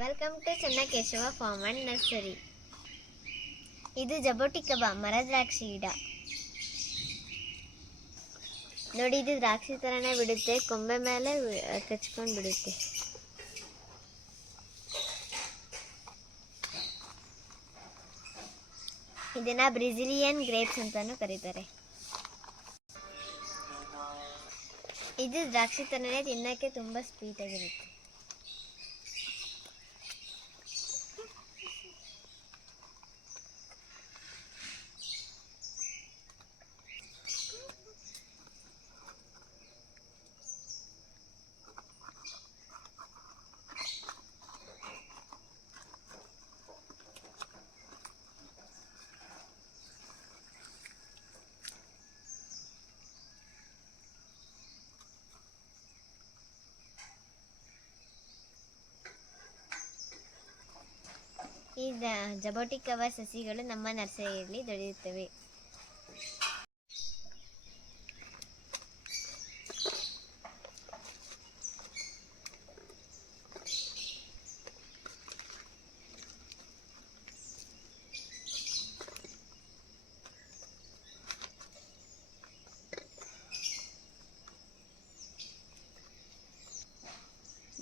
Welcome to Chennakeshava farm and nursery. ಇದು ಜಬೋಟಿಕಬ ಮರ ದ್ರಾಕ್ಷಿ ಗಿಡ ನೋಡಿ. ಇದು ದ್ರಾಕ್ಷಿ ಥರನೇ ಬಿಡುತ್ತೆ, ಕೊಂಬೆ ಮೇಲೆ ಕಚ್ಕೊಂಡು ಬಿಡುತ್ತೆ. ಇದನ್ನ ಬ್ರೆಜಿಲಿಯನ್ ಗ್ರೇಪ್ಸ್ ಅಂತಾನು ಕರೀತಾರೆ. ಇದು ದ್ರಾಕ್ಷಿ ಥರನೇ ತಿನ್ನಕ್ಕೆ ತುಂಬಾ ಸ್ವೀಟ್ ಆಗಿರುತ್ತೆ. ಈ ಜಬೋಟಿಕಬ ಸಸಿಗಳು ನಮ್ಮ ನರ್ಸರಿಯಲ್ಲಿ ದೊರೆಯುತ್ತವೆ.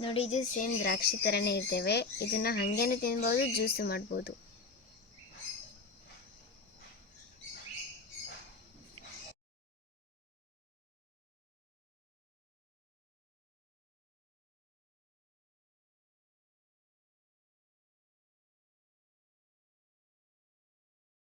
ನೋಡಿ, ಇದು ಸೇಮ್ ದ್ರಾಕ್ಷಿ ಥರನೇ ಇರ್ತೇವೆ. ಇದನ್ನ ಹಾಗೇನೆ ತಿನ್ಬೋದು, ಜ್ಯೂಸು ಮಾಡ್ಬೋದು.